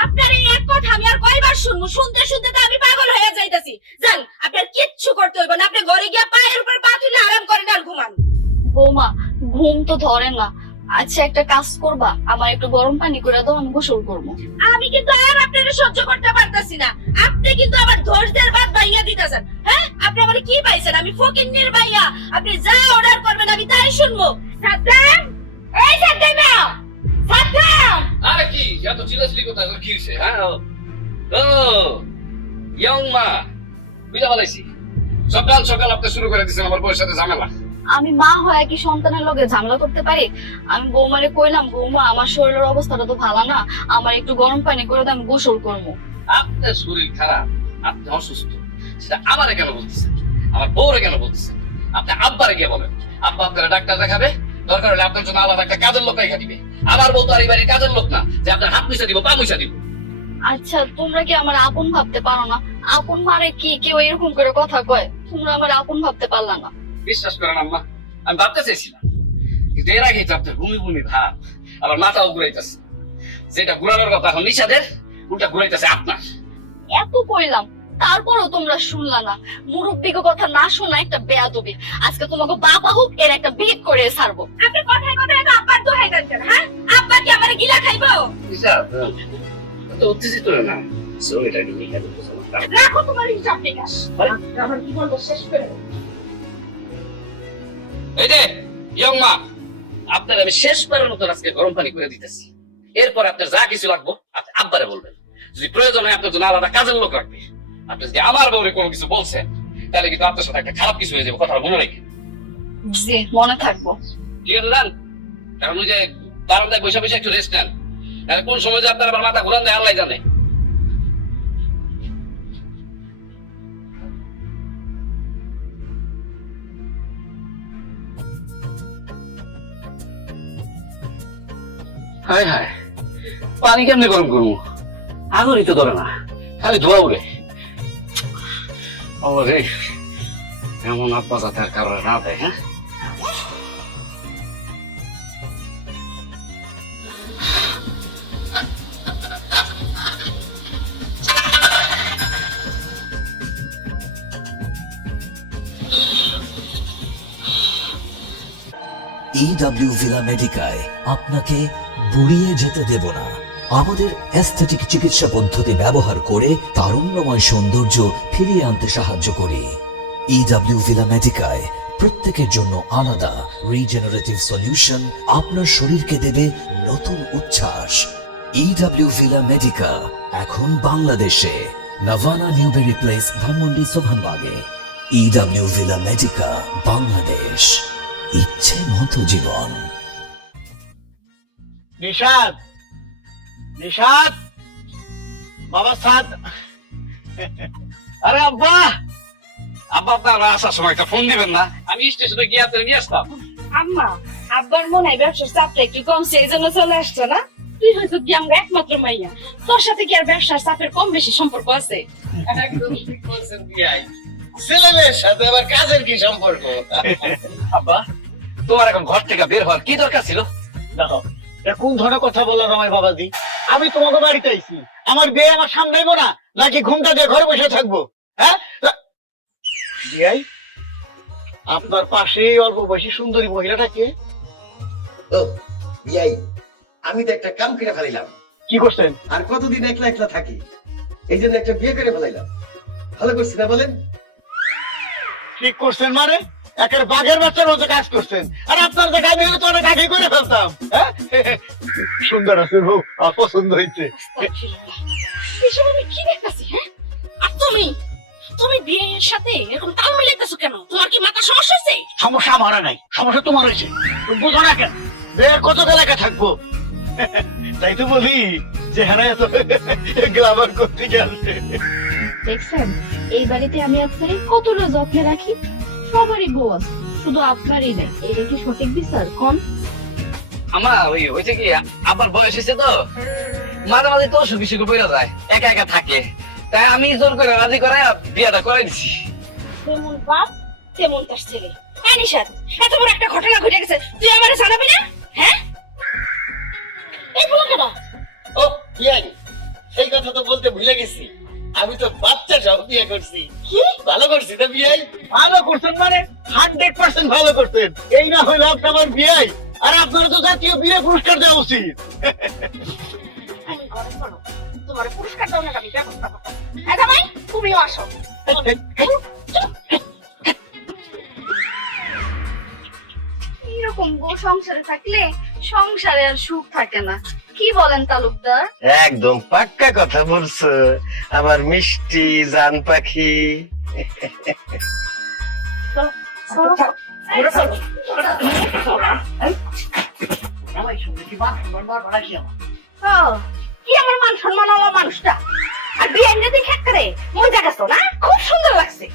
আপনার এই এক কথা আমি আর কয়বার শুনবো? শুনতে শুনতে তো আমি পাগল হয়ে যাইতেছি। জান, আপনার কিচ্ছু করতে হইব না, আপনি ঘরে গিয়ে পায়ের উপর পা তুলে আরাম করেন আর ঘুমান। বৌমা, ঘুম তো ধরে না। আচ্ছা, একটা কাজ করবা, আমার একটু গরম পানি করে দাও, আমি গোসল করবো। আমি কিন্তু আর আপনারে সহ্য করতে পারতাছি না। আপনি কিন্তু আবার ধৈর্যের বাদ ভাইয়া দিতেছেন। হ্যাঁ, আপনি আমার কি পাইছেন? আমি ফকিন্নির ভাইয়া। আপনি যা অর্ডার করবেন আমি তাই শুনবো। সাদ্দাম, এই সাদ্দাম, সাদ্দাম! আরে কি এত চিল্লাচিল্লি করতে আসলে কি হয়েছে? হ্যাঁ ও ইয়ং মা, বুঝা পালাইছি। সকাল সকাল আপনি শুরু করে দিচ্ছেন আমার বউয়ের সাথে ঝামেলা। আমি মা হয়ে কি সন্তানের লগে ঝামেলা করতে পারি? আমি বৌমারে কইলাম, বৌমা আমার শরীরের অবস্থাটা তো ভালো না, আমার একটু গরম পানি করে দাও, আমি গোসল করবো। আপনার শরীর খারাপ, আপনি অসুস্থ, সেটা আমারে কেন বলতেছেন? আমার বউরে কেন বলতেছেন? আপনি আব্বারে গিয়ে বলেন, আব্বা আপনারা ডাক্তার দেখাবে, দরকার হলে আপনার জন্য আলাদা একটা কাজের লোক রেখে দিবে। আমার বউ তো আর এই বাড়ির কাজের লোক না যে আপনার হাত পয়সা দিব, পা পয়সা দিব। আচ্ছা, তোমরা কি আমার আপন ভাবতে পারো না? আপন মারে কি কেউ এরকম করে কথা কয়? তোমরা আমার আপন ভাবতে পারলা না। বিশ্বাস করেন আম্মা, আমি ভাবতে চাইছিলাম, কিন্তু এর আগেই তো আপনার ভূমি ভূমি ভাব, আবার মাথাও ঘুরাইতেছে। যেটা ঘুরানোর কথা এখন নিশাদের, উল্টা ঘুরাইতেছে আপনার। এত কইলাম, তারপরও তোমরা শুনলা না। মুরব্বীকে কথা না শোনা একটা বেয়াদবি। আজকে তোমাকে বাবা হোক এর একটা বিয়ে করে ছাড়বো। আপনি কথায় কথায় তো আব্বার দোহাই দেন কেন? হ্যাঁ, আব্বা কি আমারে গিলা খাইবো? নিশা তো উত্তেজিত না, এটা কি নিয়ে রাখো তোমার হিসাব নিকাশ। আমার কি বলবো শেষ করে দাও। এই যে ইয়ং মা, আপনার আমি শেষবারের মতো আজকে গরম পানি করে দিতেছি। এরপর আপনার যা কিছু লাগবো আপনি আব্বারে বলবেন। যদি প্রয়োজন হয় আপনার জন্য আলাদা কাজের লোক রাখবে। আপনি যদি আমার বউরে কোনো কিছু বলছেন, তাহলে কিন্তু আপনার সাথে একটা খারাপ কিছু হয়ে যাবে, কথাটা মনে রেখে। জি, মনে থাকবো। ঠিক আছে যান, এখন ওই যে বারান্দায় বসে বসে একটু রেস্ট নেন, নাহলে কোন সময় যে আপনার আবার মাথা ঘুরান দেয় আল্লাহ জানে। হায় হায়, পানি কেমনে গরম করবো? আগুনই তো ধরে না, খালি ধোয়া উড়ে। ও রে, এমন আব্বা যাতে আর কারোর না দেয়। হ্যাঁ, EW ভিলা মেডিকায় আপনাকে বুড়িয়ে যেতে দেব না। আমাদের অ্যাস্থেটিক চিকিৎসা পদ্ধতি ব্যবহার করে তারুণ্যময় সৌন্দর্য ফিরিয়ে আনতে সাহায্য করি। EW ভিলা মেডিকায় প্রত্যেকের জন্য আলাদা রিজেনারেটিভ সলিউশন আপনার শরীরকে দেবে নতুন উচ্ছ্বাস। EW ভিলা মেডিকা এখন বাংলাদেশে নাভানা নিউবেরি প্লেস, ধানমন্ডি, সোভানবাগে। EW ভিলা মেডিকা বাংলাদেশ, ইচ্ছে মতো জীবন। নিশাদ, নিশাদ, বাবা সাদ। আরে আব্বা, আব্বা আপনার আসার সময় একটা ফোন দিবেন না? আমি স্টেশনে গিয়ে আপনার নিয়ে আসতাম। আম্মা, আব্বার মনে হয় ব্যবসার চাপটা একটু কমছে, এই জন্য চলে আসছে না? তুই হয়তো কি আমরা একমাত্র মাইয়া, তোর সাথে কি আর ব্যবসার চাপের কম বেশি সম্পর্ক আছে? একদম ঠিক বলছেন বিয়াই। ছেলেমেয়ের সাথে আবার কাজের কি সম্পর্ক? আব্বা, তোমার এখন ঘর থেকে বের হওয়ার কি দরকার ছিল? দেখো, এটা কোন ধরনের কথা বললাম আমার বাবাজি? আমি তোমাকে বাড়িতে আইছি, আমার বিয়ে আমার সামলাইবো না নাকি ঘুমটা দিয়ে ঘরে বসে থাকবো? হ্যাঁ বিয়াই, আপনার পাশে অল্প বয়সী সুন্দরী মহিলাটা কে? ও বিয়াই, আমি তো একটা কাম করে ফেলাইলাম। কি করছেন? আর কতদিন একলা একলা থাকি, এই জন্য একটা বিয়ে করে ফেলাইলাম। ভালো করছি না বলেন? ঠিক করছেন মানে? একের বাঘের বাচ্চার মতো কাজ করছেন। আর আপনার জায়গায় আমি হলে তো অনেক আগে করে ফেলতাম। হ্যাঁ, সুন্দর আছে বউ, পছন্দ হয়েছে। এসব আমি কি দেখতেছি? হ্যাঁ, আর তুমি তুমি বিয়ের সাথে এরকম তাল মিলাইতেছো কেন? তোমার কি মাথা সমস্যা হয়েছে? সমস্যা আমার নাই, সমস্যা তোমার হয়েছে। তুমি বুঝো না কেন? বিয়ের কত এলাকা থাকবো, তাই তো বলি যে হ্যাঁ এত গ্লামার করতে গেছে। দেখছেন, এই বাড়িতে আমি আপনার কতটা যত্নে রাখি। সবারই বউ আছে, শুধু আপনারই নেই। এটা কি সঠিক বিচার কোন? আমার ওই হয়েছে কি, আবার বয়স হয়েছে তো, মাঝে মাঝে তো অসুখ বিসুখ পড়া যায়, একা একা থাকে। তাই আমি জোর করে রাজি করে বিয়েটা করে দিছি। তেমন বাপ তেমন তার ছেলে। হ্যাঁ নিশাদ, এত বড় একটা ঘটনা ঘটে গেছে, তুই আমারে জানাবি না? হ্যাঁ, এই বলো কেন? ও বিয়াই, সেই কথা তো বলতে ভুলে গেছি, আমি তো বাচ্চা সব বিয়ে করছি। কি ভালো করছি না বিয়াই? ভালো করছেন মানে 100% ভালো করছেন। এই না হইলে আপনি আমার বিয়াই, আর আপনার তো জাতীয় বিয়ে পুরস্কার দেওয়া উচিত। আমি ঘরে চলো, তোমার পুরস্কার দাও না, আমি ব্যবস্থা করবো। এটা ভাই, তুমিও আসো। এরকম বউ সংসারে থাকলে সংসারে আর সুখ থাকে না। কি বলেন তালুকদার? একদম পাক্কা কথা বলছো আমার মিষ্টি জান পাখি। কি আমার মান সম্মান হলো মানুষটা, আর বিয়ে যদি খেক করে মজা গেছো না? খুব সুন্দর লাগছে।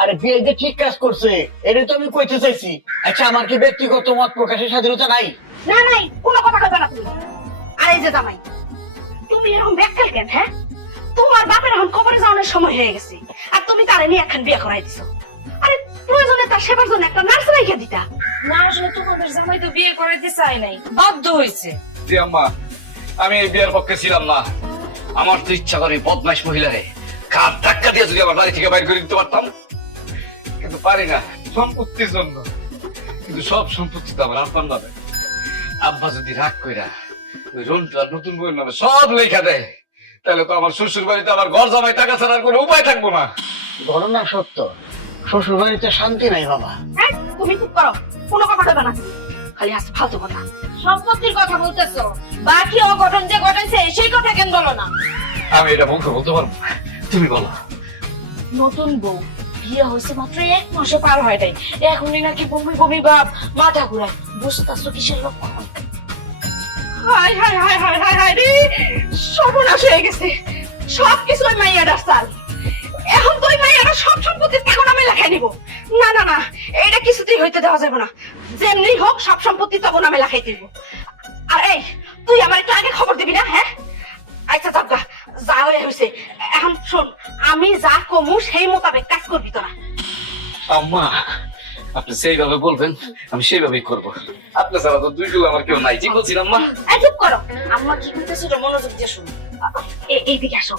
আরে বিয়ে যে ঠিক কাজ করছে, এটা তো আমি কইতে চাইছি। আচ্ছা, আমার কি ব্যক্তিগত মত প্রকাশের স্বাধীনতা নাই? না নাই, কোনো কথা কইবে না তুমি। আর এই যে জামাই, তুমি এরকম ব্যাখ্যাল কেন? হ্যাঁ, তোমার বাপের এখন কবরে যাওয়ার সময় হয়ে গেছে, আর তুমি তারে নিয়ে এখন বিয়ে করাই দিছো। আরে প্রয়োজনে তার সেবার জন্য একটা নার্স রেখে দিতা। না, আসলে তোমাদের জামাই তো বিয়ে করাইতে চাই নাই, বাধ্য হয়েছে। জি আম্মা, আমি এই বিয়ের পক্ষে ছিলাম না। আমার তো ইচ্ছা করে বদমাইশ মহিলারে কার ধাক্কা দিয়ে যদি আমার বাড়ি থেকে বাইর করে দিতে পারতাম, কিন্তু পারি না সম্পত্তির জন্য। কিন্তু সব সম্পত্তি তো আমার আব্বার নামে। আব্বা যদি রাগ কইরা ওই রন্টু আর নতুন বউয়ের নামে সব লেখা দেয়, তাহলে তো আমার শ্বশুর বাড়িতে আমার ঘর জামাই টাকা ছাড়ার কোনো উপায় থাকবো না। ঘটনা সত্য, শ্বশুর বাড়িতে শান্তি নাই বাবা। হ্যাঁ, তুমি চুপ করো, কোনো কথা কইবে না, খালি হাসি ফালতু কথা। সম্পত্তির কথা বলতেছো, বাকি অঘটন যে ঘটেছে সেই কথা কেন বলো না? আমি এটা মুখে বলতে পারবো না, তুমি বলো। নতুন বউ, বিয়ে হয়েছে মাত্র 1 মাসও পার হয় নাই, এখনই নাকি বমি বমি ভাব, মাথা ঘুরায়। বুঝতেছো কিসের লক্ষণ? হায় হায় হায় হায় হায় হায় রে, সর্বনাশ হয়ে গেছে। সবকিছু ওই মাইয়াটার চাল। এখন তো ওই মাইয়াটা সব সম্পত্তি এখন আমি লেখাই নিব। না না না, এটা কিছুতেই হইতে দেওয়া যাবে না। যেমনি হোক সব সম্পত্তি তখন আমি লেখাই দিব। আর এই, তুই আমার একটু আগে খবর দিবি না? হ্যাঁ আচ্ছা যাবগা, যা হয়ে হয়েছে। এখন শোন, আমি যা কমু সেই মোতাবেক কাজ করবি তোরা। আম্মা, আপনি সেইভাবে বলবেন, আমি সেইভাবেই করবো। আপনার ছাড়া তো দুই আমার কেউ নাই, ঠিক বলছি না আম্মা? এই চুপ করো, আম্মা কি করতেছে ওটা মনোযোগ দিয়ে শুনো। এইদিকে আসো,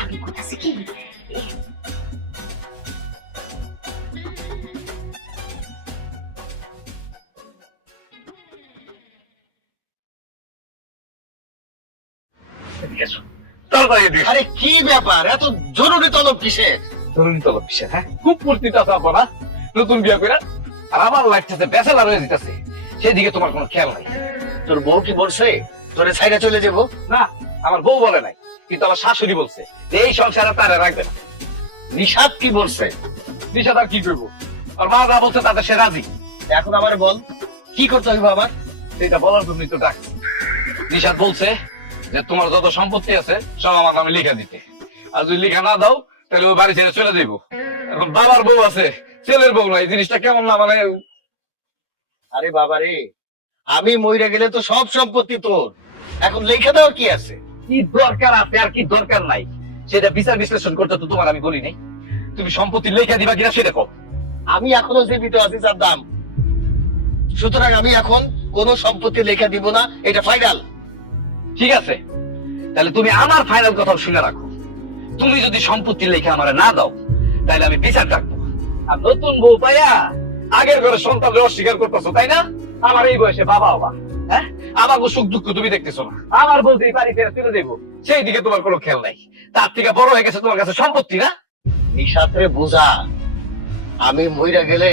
আমি করতেছি কি, এদিকে এসো। তাড়াতাড়ি এদিকে এসো। আরে কি ব্যাপার, এত জরুরি তলব কিসের? ধরুন তলব কিসের, হ্যাঁ? খুব ফুর্তিতে আছো আপা না? নতুন বিয়ে করে আর আমার লাইফটাতে ব্যাচেলার হয়ে যেতেছে, সেদিকে তোমার কোনো খেয়াল নাই। তোর বউ কি বলছে তোরে ছাইরা চলে যাবো? না, আমার বউ বলে নাই, কিন্তু আমার শাশুড়ি বলছে যে এই সংসারে তারা রাখবে না। নিশাদ কি বলছে? দিশা তার কি করবো, আর মা যা বলছে তাতে সে রাজি। এখন আমার বল, কি করতে হইব আমার? এটা বলার জন্যই তো ডাকছি। নিশাদ বলছে যে তোমার যত সম্পত্তি আছে সব আমার নামে লিখা দিতে, আর যদি লিখা না দাও তাহলে ওই বাড়ি ছেড়ে চলে যাইবো। এখন বাবার বউ আছে, ছেলের বউ নাই, জিনিসটা কেমন না মানে। আরে বাবা রে, আমি মইরা গেলে তো সব সম্পত্তি তোর, এখন লেখা দেওয়ার কি আছে? কি দরকার আছে আর কি দরকার নাই সেটা বিচার বিশ্লেষণ করতে তো তোমার আমি বলি নাই। তুমি সম্পত্তি লেখা দিবা কিনা সেটা কও। আমি এখনো জীবিত আছি সাদ্দাম, সুতরাং আমি এখন কোনো সম্পত্তি লেখা দিব না, এটা ফাইনাল। ঠিক আছে, তাহলে তুমি আমার ফাইনাল কথা শুনে রাখো। তুমি যদি সম্পত্তি লেখা আমারে না দাও তাহলে আমি বিচার ডাকবো। আর নতুন বউ পাইয়া আগের ঘরে সন্তানদের অস্বীকার করতেছো, তাই না? আমার এই বয়সে বাবা বাবা, হ্যাঁ? আমার সুখ দুঃখ তুমি দেখতেছো না। আমার বলতে এই বাড়ি ফেরা চলে দেবো, সেই দিকে তোমার কোনো খেয়াল নাই। তার থেকে বড় হয়ে গেছে তোমার কাছে সম্পত্তি, না? নিশাতে বোঝা, আমি মইরা গেলে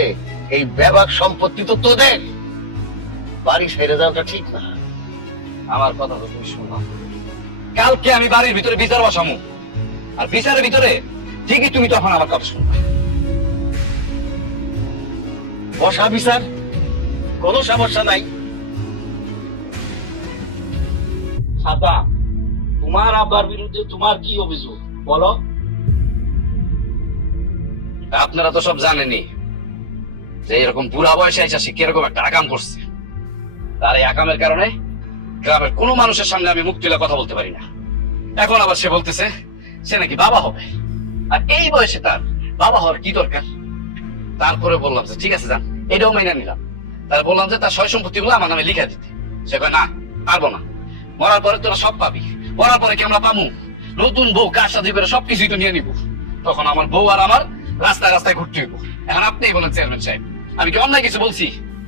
এই বেবাক সম্পত্তি তো তোদের, বাড়ি ছেড়ে যাওয়াটা ঠিক না। আমার কথা তো তুমি শুনো। কালকে আমি বাড়ির ভিতরে বিচার বসামু, আর বিচারের ভিতরে ঠিকই তুমি তখন আমার কথা শুনবে। বসা বিচার, কোনো সমস্যা নাই। সাদা, তোমার আব্বার বিরুদ্ধে তোমার কি অভিযোগ বলো? আপনারা তো সব জানেনই যে এরকম বুড়া বয়সে এসে সে কিরকম একটা আকাম করছে। তার এই আকামের কারণে গ্রামের কোনো মানুষের সামনে আমি মুখ তুলে কথা বলতে পারি না। এখন আবার সে বলতেছে সে নাকি বাবা হবে, আর এই বয়সে তার বাবা হওয়ার কি দরকার? তারপরে বললাম যে ঠিক আছে যান, এটাও মেনে নিলাম। তার বললাম যে তার সয় সম্পত্তি গুলো আমার নামে লিখে দিতে। সে কয় না, পারবো না, মরার পরে তোরা সব পাবি। মরার পরে কি আমরা পাবো? নতুন বউ কার সাথে করে সবকিছুই তো নিয়ে নিবো। তখন আমার বউ আর আমার রাস্তায় রাস্তায় ঘুরতে হইব। এখন আপনিই বলেন চেয়ারম্যান সাহেব, আমি কি অন্যায় কিছু বলছি?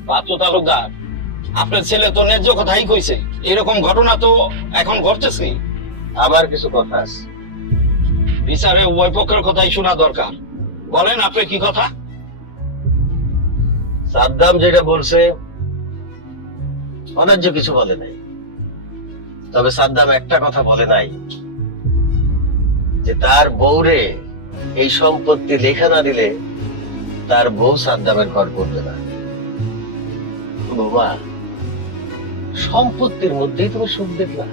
পাত্র তালুকদার, আপনার ছেলে তো ন্যায্য কথাই কইছে। এরকম ঘটনা তো এখন ঘটতেছে। আমার কিছু কথা আছে। বিচারে উভয় পক্ষের কথাই শোনা দরকার। বলেন আপনি কি কথা? সাদ্দাম যেটা বলছে অন্যায্য কিছু বলে নাই, তবে সাদ্দাম একটা কথা বলে নাই যে তার বউরে এই সম্পত্তি লেখা না দিলে তার বউ সাদ্দামের ঘর করবে না। বাবা, সম্পত্তির মধ্যেই তুমি সুখ দেখলা?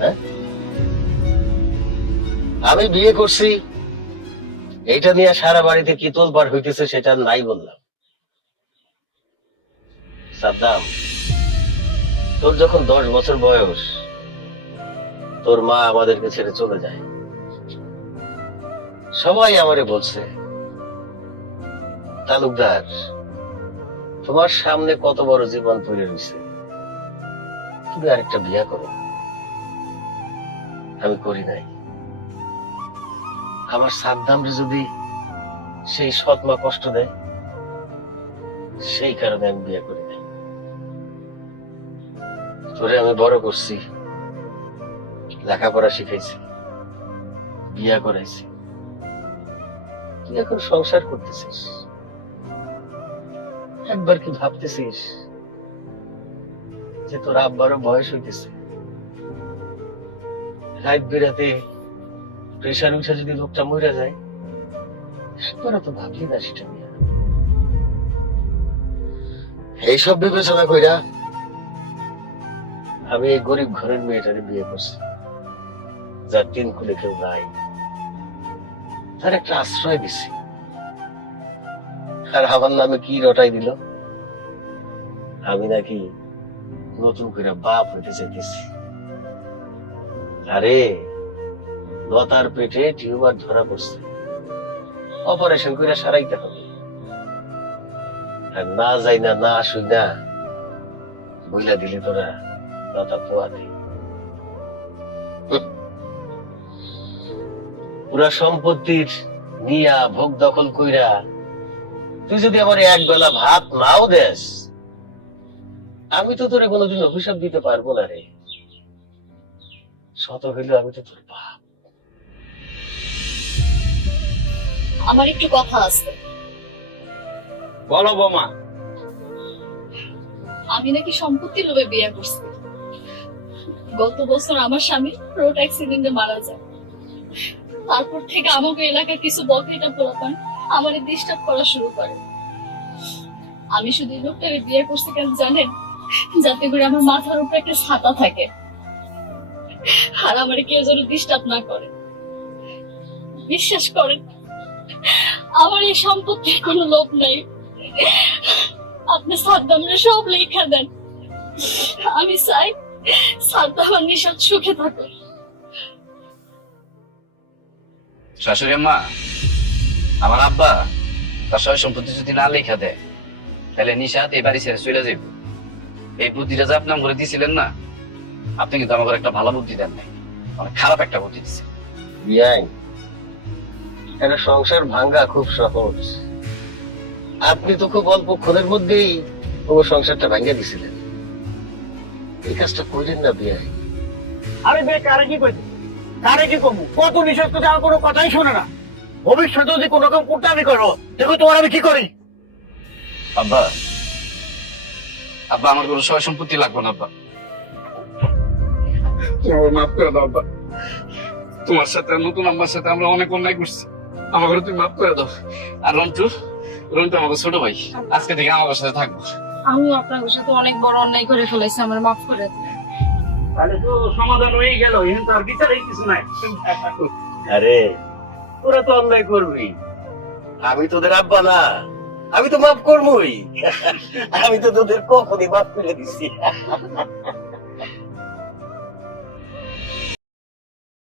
হ্যাঁ, আমি বিয়ে করছি, এইটা নিয়ে সারা বাড়িতে কি তোলপাড় হইতেছে সেটা নাই বললাম। সাদ্দাম, তোর যখন 10 বছর বয়স, তোর মা আমাদেরকে ছেড়ে চলে যায়। সবাই আমারে বলছে, তালুকদার তোমার সামনে কত বড় জীবন পড়ে রয়েছে, তুমি আরেকটা বিয়ে করো। আমি করি নাই। আমার সাদ্দামরে যদি সেই সৎ মা কষ্ট দেয়, সেই কারণে আমি বিয়ে করি নাই। তোরে আমি বড় করছি, লেখাপড়া শিখাইছি, বিয়ে করাইছি, তুই এখন সংসার করতেছিস। একবার কি ভাবতেছিস যে তোর আব্বারও বয়স হইতেছে, রাত বেরাতে প্রেশার উঠে যদি লোকটা মরে যায়, একবারও তো ভাবলি না সেটা নিয়ে। এইসব বিবেচনা কইরা আমি এই গরিব ঘরের মেয়েটারে বিয়ে করছি, যার 3 কুলে কেউ নাই, তার একটা আশ্রয় দিছি। আর আমার নামে কি রটাই দিল, আমি নাকি নতুন করে বাপ হইতে চাইতেছি। আরে লতার পেটে টিউমার ধরা পড়ছে, অপারেশন করে সারাইতে হবে। আর না যাই না, না আসুই না, বইলা দিলি তোরা লতা পোয়াতে। পুরা সম্পত্তির নিয়া ভোগ দখল কইরা তুই যদি আমার এক বেলা ভাত নাও দেস, আমি তো তোরে কোনোদিন অভিশাপ দিতে পারবো না রে। শত হইলেও আমি তো তোর বাপ। আমার একটু কথা আছে। বলো বৌমা। আমি নাকি সম্পত্তির লোভে বিয়ে করছি। গত বছর আমার স্বামী রোড অ্যাক্সিডেন্টে মারা যায়। তারপর থেকে আমাকে এলাকার কিছু বকেটা পোলাপান আমার ডিস্টার্ব করা শুরু করে। আমি শুধু এই লোকটাকে বিয়ে করছি কেন জানেন? যাতে করে আমার মাথার উপরে একটা ছাতা থাকে আর আমার কেউ যেন ডিস্টার্ব না করে। বিশ্বাস করেন, আমার এই সম্পত্তির কোনো লোভ নাই। আপনি সাদ্দামরে সব লেখা দেন, আমি চাই সাদ্দাম আর নিশাদ সুখে থাকুক। শাশুড়ি আম্মা, আমার আব্বা তার সয় সম্পত্তি যদি না লেখা দেয়, তাহলে নিশাত এই বাড়ি ছেড়ে চলে যাবে। এই বুদ্ধিটা যে আপনি করে দিয়েছিলেন না, আপনি কিন্তু আমাকে একটা ভালো বুদ্ধি দেন নাই, অনেক খারাপ একটা বুদ্ধি দিচ্ছেন। বিয়াই, একটা সংসার ভাঙ্গা খুব সহজ। আপনি তো খুব অল্পক্ষণের মধ্যেই ও সংসারটা ভাঙ্গা দিছিলেন। এই কাজটা করেন না বিয়াই। আরে বে, কারে কি কইছি, কারে কি কমু, কত নিষেধ করতে আমার কোনো কথাই শোনে না। ভবিষ্যতে যদি কোনো রকম করতে আমি করো, দেখো তোমার আমি কি করি। আব্বা, আব্বা আমার কোনো সয় সম্পত্তি লাগবে না আব্বা। মাফ করে দাও আব্বা, তোমার সাথে নতুন আম্মার সাথে আমরা অনেক অন্যায় করছি, আমাকে তুমি মাফ করে দাও। আর রন্টু, রন্টু আমাকে ছোট ভাই, আজকে থেকে আমার সাথে থাকবো। আমিও আপনার সাথে অনেক বড় অন্যায় করে ফেলেছি, আমার মাফ করে দিন। তাহলে তো সমাধান হয়ে গেল, এখন তো আর বিচারে কিছু নাই। আরে তোরা তো অন্যায় করবি, আমি তোদের আব্বা না, আমি তো মাফ করবই। আমি তো তোদের কখনই মাফ করে দিছি।